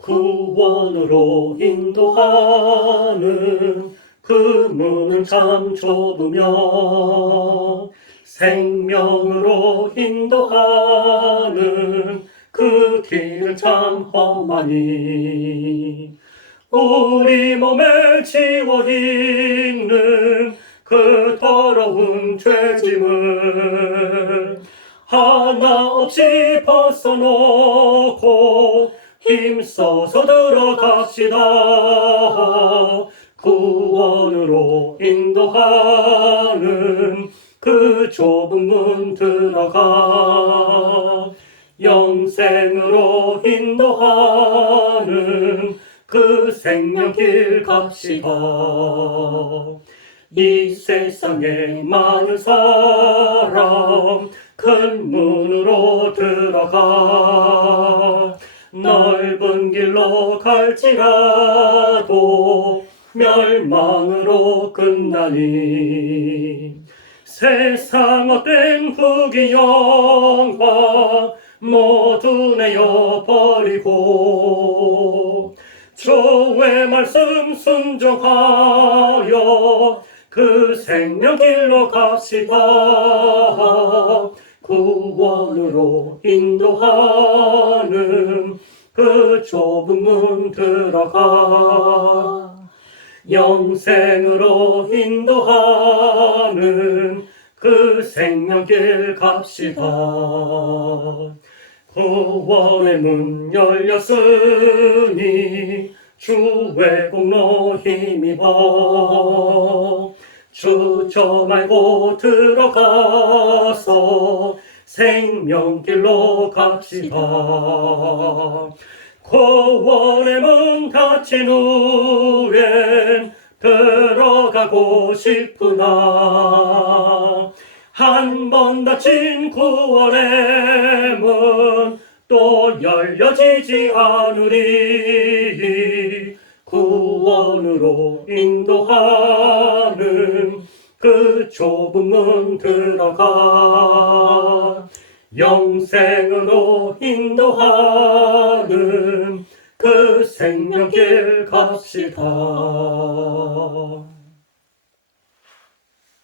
구원으로 인도하는 그 문은 참 좁으며 생명으로 인도하는 그 길은 참 험하니 우리 몸에 지워 있는 그 더러운 죄짐을 하나 없이 벗어놓고 힘써서 들어갑시다. 구원으로 인도하는 그 좁은 문 들어가 영생으로 인도하는 그 생명길 갑시다. 이 세상에 많은 사람 큰 문으로 들어가 길로 갈지라도 멸망으로 끝나니. 세상 어떤 후기 영화 모두 내어 버리고 주의 말씀 순종하여 그 생명길로 갑시다. 구원으로 인도하는 그 좁은 문 들어가 영생으로 인도하는 그 생명길 갑시다. 구원의 문 열렸으니 주의 공로 힘입어 주저 말고 들어가서 생명길로 갑시다. 구원의 문 닫힌 후엔 들어가고 싶구나. 한 번 닫힌 구원의 문 또 열려지지 않으리. 구원으로 인도하는 그 좁은 문 들어가. 영생으로 인도하는 그 생명길 갑시다